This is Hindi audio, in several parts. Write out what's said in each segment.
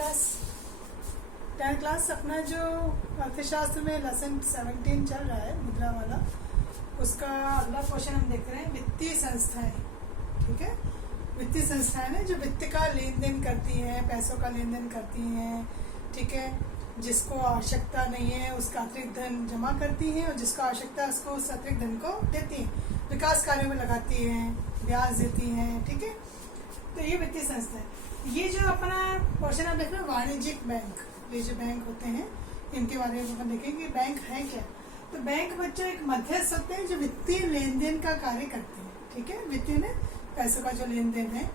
क्लास 10 क्लास अपना जो अर्थशास्त्र में लेसन 17 चल रहा है मुद्रा वाला, उसका अगला क्वेश्चन हम देख रहे हैं वित्तीय संस्थाएं। ठीक है, वित्तीय संस्थाएं ना जो वित्त का लेन देन करती हैं, पैसों का लेन देन करती हैं। ठीक है, जिसको आवश्यकता नहीं है उसका अतिरिक्त धन जमा करती हैं और जिसको आवश्यकता है उसको उस अतिरिक्त धन को देती हैं, विकास कार्यों में लगाती हैं, ब्याज देती हैं। ठीक है, तो ये वित्तीय संस्था है। ये जो अपना क्वेश्चन आप देख रहे हो वाणिज्यिक बैंक, ये जो बैंक होते हैं इनके बारे में हम देखेंगे बैंक है क्या। तो बैंक बच्चों एक मध्यस्थ होते हैं जो वित्तीय लेन देन का कार्य करते हैं। ठीक है, वित्तीय में पैसों का जो लेन देन है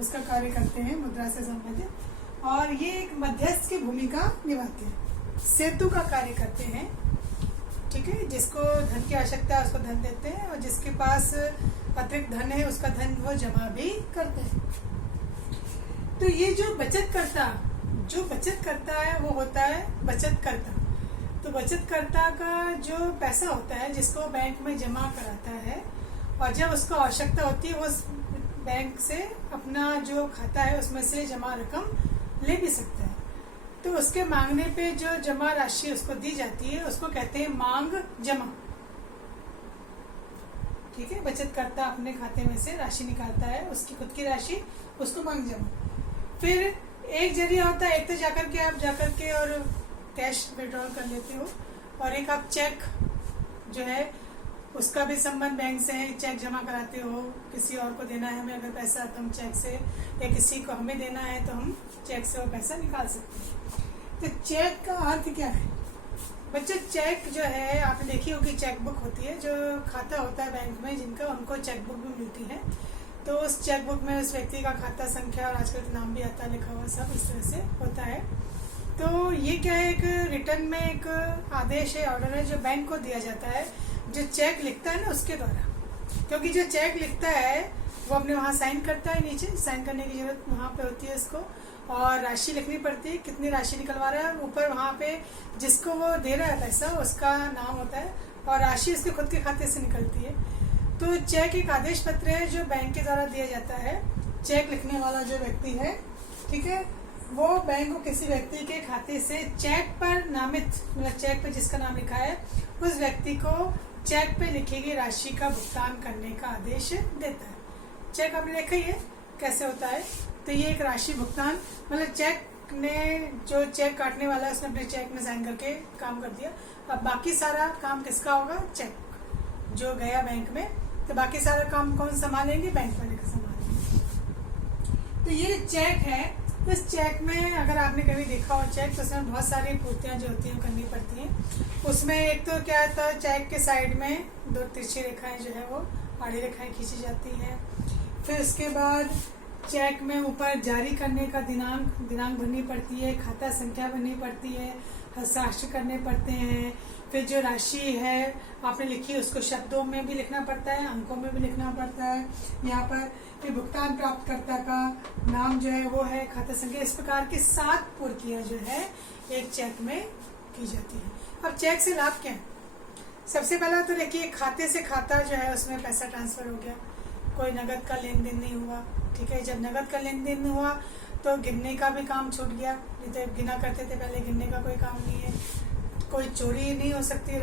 उसका कार्य करते हैं मुद्रा से संबंधित, और ये एक मध्यस्थ की भूमिका निभाते हैं, सेतु का कार्य करते हैं। ठीक है, जिसको धन की आवश्यकता है उसको धन देते हैं और जिसके पास अतिरिक्त धन है उसका धन वो जमा भी करते हैं। तो ये जो बचत करता है वो होता है बचत करता। तो बचत करता का जो पैसा होता है जिसको बैंक में जमा कराता है और जब उसको आवश्यकता होती है वो उस बैंक से अपना जो खाता है उसमें से जमा रकम ले भी सकता है। तो उसके मांगने पे जो जमा राशि उसको दी जाती है उसको कहते हैं मांग जमा। ठीक है, बचत करता अपने खाते में से राशि निकालता है, उसकी खुद की राशि, उसको मांग जमा। फिर एक जरिया होता है, एक तो जाकर के और कैश विड्रॉल कर लेते हो, और एक आप चेक जो है उसका भी संबंध बैंक से है, चेक जमा कराते हो, किसी और को देना है हमें अगर पैसा तो हम चेक से, या किसी को हमें देना है तो हम चेक से वो पैसा निकाल सकते हैं। तो चेक का अर्थ क्या है बच्चे? चेक जो है आपने देखी होगी, चेक बुक होती है, जो खाता होता है बैंक में जिनका, उनको चेक बुक भी मिलती है। तो उस चेक बुक में उस व्यक्ति का खाता संख्या और आजकल तो नाम भी आता है लिखा हुआ, सब इस तरह से होता है। तो ये क्या है, एक रिटर्न में एक आदेश है, ऑर्डर है जो बैंक को दिया जाता है जो चेक लिखता है ना उसके द्वारा। क्योंकि जो चेक लिखता है वो अपने वहाँ साइन करता है, नीचे साइन करने की जरूरत वहाँ पे होती है उसको, और राशि लिखनी पड़ती है, कितनी राशि निकलवा रहा है, ऊपर वहाँ पे जिसको वो दे रहा है पैसा उसका नाम होता है और राशि उसके खुद के खाते से निकलती है। तो चेक एक आदेश पत्र है जो बैंक के द्वारा दिया जाता है। चेक लिखने वाला जो व्यक्ति है, ठीक है, वो बैंक को किसी व्यक्ति के खाते से चेक पर नामित, मतलब चेक पे जिसका नाम लिखा है उस व्यक्ति को चेक पे लिखी गई राशि का भुगतान करने का आदेश देता है। चेक आपने देखा ही है कैसे होता है। तो ये एक राशि भुगतान, मतलब चेक ने, जो चेक काटने वाला है उसने अपने चेक में साइन करके काम कर दिया। अब बाकी सारा काम किसका होगा? चेक जो गया बैंक में, तो बाकी सारा काम कौन संभालेंगे? बैंक वाले का संभालेंगे। तो ये चेक है। इस चेक में अगर आपने कभी देखा हो चेक, तो उसमें बहुत सारी पूर्तियां जो होती हैं करनी पड़ती हैं। उसमें एक तो क्या होता है, चेक के साइड में 2 तिरछी रेखाएं जो है वो आड़ी रेखाएं खींची जाती है। फिर उसके बाद चेक में ऊपर जारी करने का दिनांक भरनी पड़ती है, खाता संख्या भरनी पड़ती है, हस्ताक्षर करने पड़ते हैं। फिर जो राशि है आपने लिखी उसको शब्दों में भी लिखना पड़ता है, अंकों में भी लिखना पड़ता है। यहाँ पर फिर भुगतान प्राप्तकर्ता का नाम जो है वो है, खाता संख्या, इस प्रकार की 7 पूर्तियां जो है एक चेक में की जाती है। अब चेक से लाभ क्या है? सबसे पहला तो देखिए, खाते से खाता जो है उसमें पैसा ट्रांसफर हो गया, कोई नगद का लेन देन नहीं हुआ। ठीक है, जब नगद का लेन देन हुआ तो गिनने का भी काम छूट गया, नहीं तो गिना करते थे पहले, गिनने का कोई काम नहीं है। कोई चोरी नहीं हो सकती,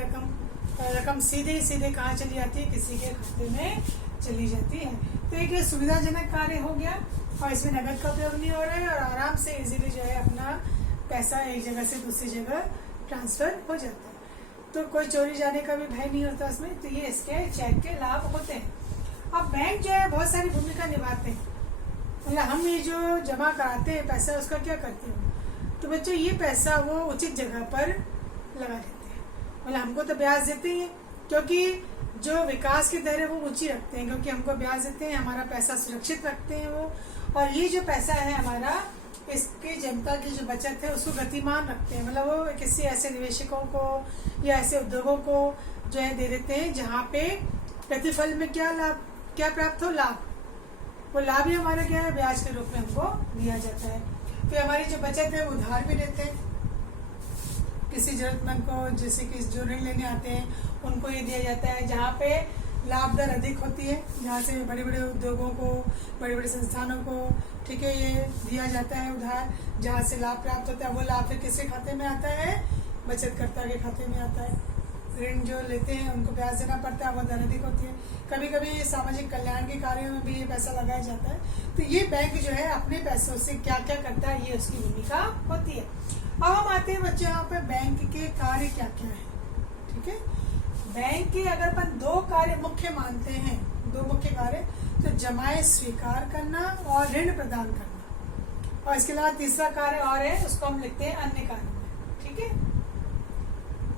रकम सीधे कहाँ चली जाती है? किसी के खाते में चली जाती है। तो एक सुविधाजनक कार्य हो गया और इसमें नगद का उपयोग नहीं हो रहा है और आराम से इजीली जो है अपना पैसा एक जगह से दूसरी जगह ट्रांसफर हो जाता है। तो कोई चोरी जाने का भी भय नहीं होता उसमें। तो ये इसके चेक के लाभ होते हैं। अब बैंक जो है बहुत सारी भूमिका निभाते हैं, मतलब हम ये जो जमा कराते हैं पैसा, उसका क्या करते हैं? तो बच्चों ये पैसा वो उचित जगह पर लगा देते हैं, मतलब हमको तो ब्याज देते ही हैं, क्योंकि जो विकास की दर है वो ऊंची रखते हैं, क्योंकि हमको ब्याज देते हैं, हमारा पैसा सुरक्षित रखते हैं वो। और ये जो पैसा है हमारा, इसकी जनता की जो बचत है उसको गतिमान रखते हैं, मतलब वो किसी ऐसे निवेशकों को या ऐसे उद्योगों को जो है दे देते हैं जहाँ पे प्रतिफल में क्या प्राप्त हो? लाभ। वो लाभ ही हमारा क्या है? ब्याज के रूप में हमको दिया जाता है। फिर हमारी जो बचत है वो उधार भी देते हैं किसी जरूरतमंद को, जैसे कि जो ऋण लेने आते हैं उनको ये दिया जाता है। जहाँ पे लाभ दर अधिक होती है, जहाँ से बड़े बड़े उद्योगों को, बड़े बड़े संस्थानों को, ठीक है, ये दिया जाता है उधार, जहाँ से लाभ प्राप्त होता है। वो लाभ फिर किसके खाते में आता है? बचतकर्ता के खाते में आता है। ऋण जो लेते हैं उनको ब्याज देना पड़ता है, वो दर अधिक होती है। कभी कभी सामाजिक कल्याण के कार्यों में भी ये पैसा लगाया जाता है। तो ये बैंक जो है अपने पैसों से क्या क्या करता है, ये उसकी भूमिका होती है। अब हम आते हैं बच्चे यहाँ पे बैंक के कार्य क्या क्या है। ठीक है, बैंक के अगर अपन दो कार्य मुख्य मानते हैं, दो मुख्य कार्य, तो जमाएं स्वीकार करना और ऋण प्रदान करना, और इसके अलावा तीसरा कार्य और है, उसको हम लिखते हैं अन्य कार्य में। ठीक है,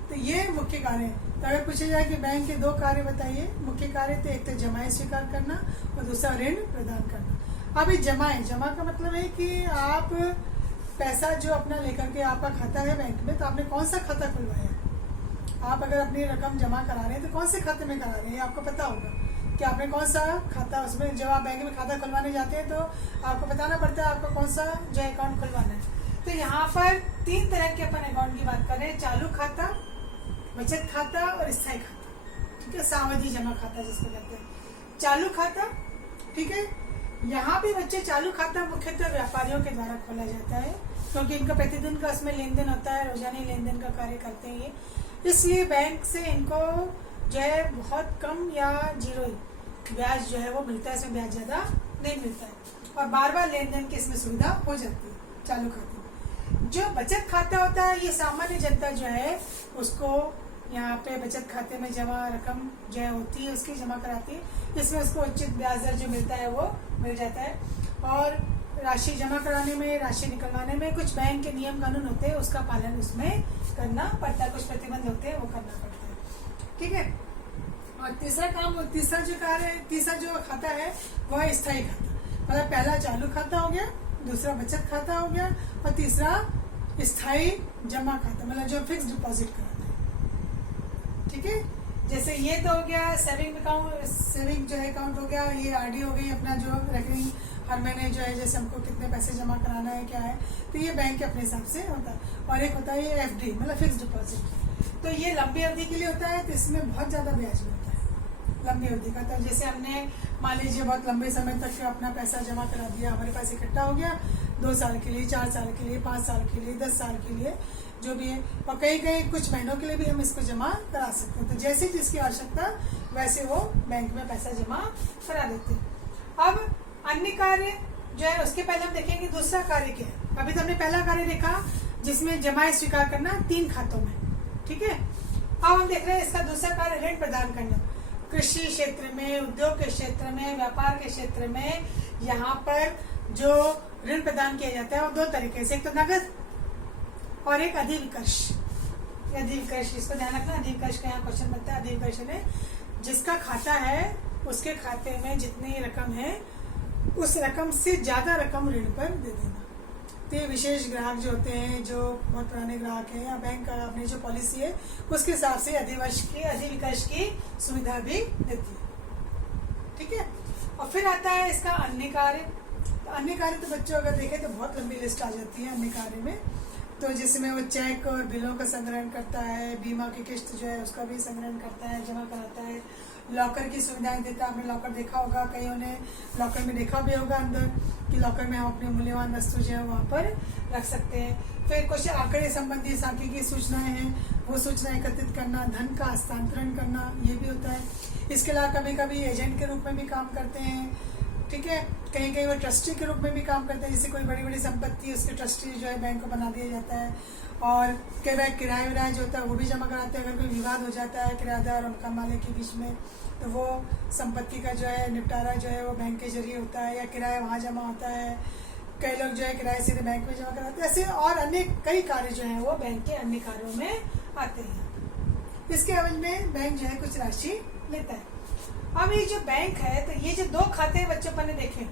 तो ये मुख्य कार्य है। तो अगर पूछा जाए कि बैंक के दो कार्य बताइए, मुख्य कार्य, तो एक तो जमाएं स्वीकार करना और दूसरा ऋण प्रदान करना। अब ये जमा का मतलब है कि आप पैसा जो अपना लेकर के, आपका खाता है बैंक में, तो आपने कौन सा खाता खुलवाया। आप अगर अपनी रकम जमा करा रहे हैं तो कौन से खाते में करा रहे हैं, आपको पता होगा कि आपने कौन सा खाता, उसमें जब आप बैंक में खाता खुलवाने जाते हैं तो आपको बताना पड़ता है आपको कौन सा जो अकाउंट खुलवाना है। तो यहाँ पर 3 तरह के अपन अकाउंट की बात कर रहे हैं, चालू खाता, बचत खाता और स्थायी खाता। ठीक है, सावधि जमा खाता जिसको कहते हैं, चालू खाता। ठीक है, यहाँ भी बच्चे चालू खाता मुख्यतः व्यापारियों के द्वारा खोला जाता है, क्योंकि इनका प्रतिदिन का उसमें लेन देन होता है, रोजाना लेन देन का कार्य करते हैं ये, इसलिए बैंक से इनको जो है बहुत कम या जीरो ब्याज जो है वो मिलता है, इसमें ब्याज ज्यादा नहीं मिलता है, और बार बार लेन देन की इसमें सुविधा हो जाती है चालू खाते में। जो बचत खाता होता है, ये सामान्य जनता जो है उसको यहाँ पे बचत खाते में जमा रकम जो है होती है उसकी जमा कराती है, इसमें उसको उचित ब्याज दर जो मिलता है वो मिल जाता है। और राशि जमा कराने में, राशि निकलवाने में कुछ बैंक के नियम कानून होते हैं, उसका पालन उसमें करना पड़ता है, कुछ प्रतिबंध होते हैं वो करना पड़ता है। ठीक है, और तीसरा जो खाता है वो है स्थायी खाता। मतलब पहला चालू खाता हो गया, दूसरा बचत खाता हो गया, और तीसरा स्थायी जमा खाता, मतलब जो फिक्स डिपॉजिट कराता है। ठीक है, जैसे ये तो हो गया सेविंग अकाउंट, सेविंग जो है अकाउंट हो गया, ये आरडी हो गई, अपना जो रेकरिंग हर महीने जो है जैसे हमको कितने पैसे जमा कराना है क्या है, तो ये बैंक के अपने हिसाब से होता है। और एक होता है ये एफडी, मतलब फिक्स डिपॉजिट, तो ये लंबी अवधि के लिए होता है, तो इसमें बहुत ज्यादा ब्याज मिलता है लंबी अवधि का। तो जैसे हमने मान लीजिए बहुत लंबे समय तक अपना पैसा जमा करा दिया, हमारे पास इकट्ठा हो गया 2 साल के लिए, 4 साल के लिए, 5 साल के लिए, 10 साल के लिए, जो भी है, और कई कुछ महीनों के लिए भी हम इसको जमा करा सकते हैं। तो जैसे जिसकी आवश्यकता वैसे वो बैंक में पैसा जमा करा देते हैं। अब अन्य कार्य जो है उसके पहले हम देखेंगे दूसरा कार्य क्या है। अभी तो हमने पहला कार्य देखा जिसमें जमाएं स्वीकार करना 3 खातों में। ठीक है, अब हम देख रहे हैं इसका दूसरा कार्य ऋण प्रदान करना। कृषि क्षेत्र में, उद्योग के क्षेत्र में, व्यापार के क्षेत्र में यहाँ पर जो ऋण प्रदान किया जाता है वो 2 तरीके से, एक तो नगद और एक अधिविकर्ष। अधिविकर्ष इसको ध्यान रखना, अधिविकर्ष का यहाँ क्वेश्चन बनता है। अधिविकर्ष में जिसका खाता है उसके खाते में जितनी रकम है उस रकम से ज्यादा रकम ऋण पर दे देना। तो ये विशेष ग्राहक जो होते हैं, जो बहुत पुराने ग्राहक हैं, या बैंक का अपनी जो पॉलिसी है उसके हिसाब से अधिविकर्ष की सुविधा भी देती है। ठीक है, और फिर आता है इसका अन्य कार्य। अन्य कार्य तो बच्चों अगर देखें तो बहुत लंबी लिस्ट आ जाती है अन्य कार्य में, तो जिसमें वो चेक और बिलों का संग्रहण करता है, बीमा की किस्त जो है उसका भी संग्रहण करता है, जमा कराता है, लॉकर की सुविधाएं देता है। आपने लॉकर देखा होगा, कईयों ने लॉकर में देखा भी होगा अंदर कि लॉकर में हम अपने मूल्यवान वस्तु जो है वहाँ पर रख सकते हैं। फिर कुछ आंकड़े संबंधी सांख्यिकी सूचनाएं हैं, वो सूचना एकत्रित करना, धन का हस्तांतरण करना, ये भी होता है। इसके अलावा कभी कभी एजेंट के रूप में भी काम करते हैं। ठीक है, कहीं कहीं वो ट्रस्टी के रूप में भी काम करते हैं, जैसे कोई बड़ी बड़ी संपत्ति उसके ट्रस्टी जो है बैंक को बना दिया जाता है। और कई बार किराया विराया जो होता है वो भी जमा कराते हैं। अगर कोई विवाद हो जाता है किराएदार और मकान मालिक के बीच में, तो वो संपत्ति का जो है निपटारा जो है वो बैंक के जरिए होता है, या किराया वहाँ जमा होता है। कई लोग जो है किराए सीधे बैंक में जमा कराते हैं। ऐसे और अन्य कई कार्य जो है वो बैंक के अन्य कार्यों में आते हैं। इसके एवज में बैंक जो है कुछ राशि लेता है। अब ये जो बैंक है, तो ये जो 2 खाते बच्चों पर ने देखे,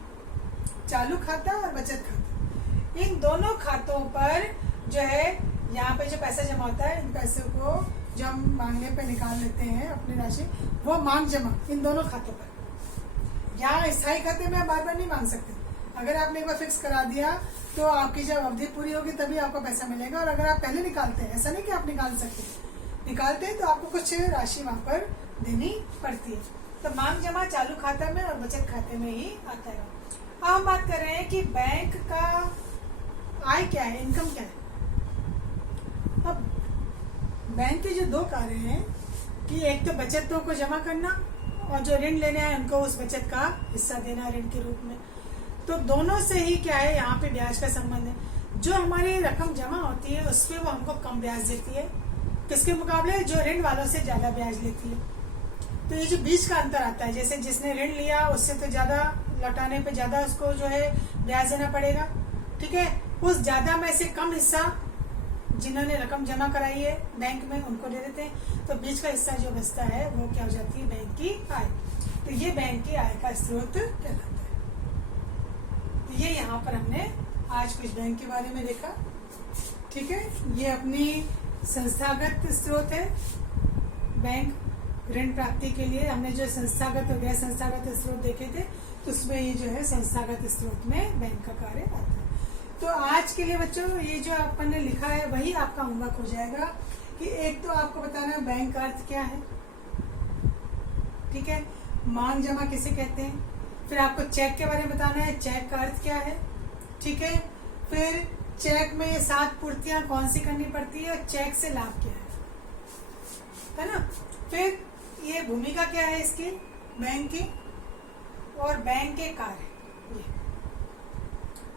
चालू खाता और बचत खाता, इन दोनों खातों पर जो है यहाँ पे जो पैसा जमा होता है, इन पैसों को जो हम मांगने पे निकाल लेते हैं अपनी राशि, वो मांग जमा इन दोनों खातों पर। यहाँ स्थायी खाते में आप बार बार नहीं मांग सकते। अगर आपने एक बार फिक्स करा दिया तो आपकी जब अवधि पूरी होगी तभी आपको पैसा मिलेगा। और अगर आप पहले निकालते हैं, ऐसा नहीं कि आप निकालते हैं तो आपको कुछ राशि वहां पर देनी पड़ती है। तो मांग जमा चालू खाता में और बचत खाते में ही आता है। अब हम बात कर रहे हैं कि बैंक का आय क्या है, इनकम क्या है। अब बैंक के जो दो कार्य हैं कि एक तो बचतों को जमा करना और जो ऋण लेने आए उनको उस बचत का हिस्सा देना ऋण के रूप में। तो दोनों से ही क्या है, यहाँ पे ब्याज का संबंध है। जो हमारी रकम जमा होती है उस पर वो हमको कम ब्याज देती है, किसके मुकाबले जो ऋण वालों से ज्यादा ब्याज लेती है। तो ये जो बीच का अंतर आता है, जैसे जिसने ऋण लिया उससे तो ज्यादा लौटाने पे ज्यादा उसको जो है ब्याज देना पड़ेगा, ठीक है। उस ज्यादा में से कम हिस्सा जिन्होंने रकम जमा कराई है बैंक में उनको दे देते हैं। तो बीच का हिस्सा जो बचता है वो क्या हो जाती है, बैंक की आय। तो ये बैंक की आय का स्रोत कहलाता है। तो ये यहाँ पर हमने आज कुछ बैंक के बारे में देखा, ठीक है। ये अपनी संस्थागत स्रोत है। बैंक ऋण प्राप्ति के लिए हमने जो संस्थागत और गैर संस्थागत स्रोत देखे थे, तो उसमें ये जो है संस्थागत स्रोत में बैंक का कार्य आता है। तो आज के लिए बच्चों ये जो अपन ने लिखा है वही आपका होमवर्क हो जाएगा कि एक तो आपको बताना है बैंक का अर्थ क्या है, ठीक है, मांग जमा किसे कहते हैं, फिर आपको चेक के बारे में बताना है, चेक का अर्थ क्या है, ठीक है। फिर चेक में ये 7 पूर्तियां कौन सी करनी पड़ती है और चेक से लाभ क्या है ना। फिर ये भूमिका क्या है इसकी बैंक की, और बैंक के कार्य,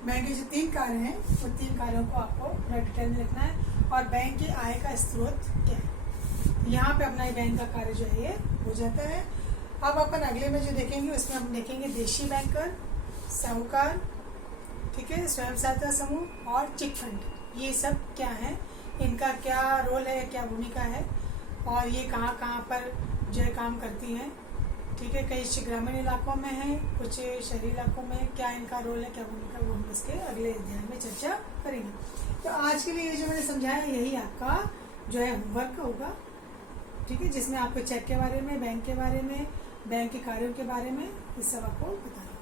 बैंक के जो 3 कार्य हैं वो 3 कार्यों को आपको पूरा डिटेल में लिखना है। और बैंक की आय का स्रोत क्या है, यहाँ पे अपना बैंक का कार्य जो है ये हो जाता है। अब अपन अगले में जो देखेंगे उसमें हम देखेंगे देशी बैंकर, साहूकार, ठीक है, स्वयं सहायता समूह और चिट फंड। ये सब क्या है, इनका क्या रोल है, क्या भूमिका है और ये कहाँ कहाँ पर जो है काम करती हैं, ठीक है। कई ग्रामीण इलाकों में है, कुछ शहरी इलाकों में, क्या इनका रोल है, क्या भूमिका, वो हम इसके अगले अध्याय में चर्चा करेंगे। तो आज के लिए ये जो मैंने समझाया यही आपका जो है होमवर्क होगा, ठीक है, जिसमें आपको चेक के बारे में, बैंक के बारे में, बैंक के कार्यों के बारे में इस सब आपको बताना।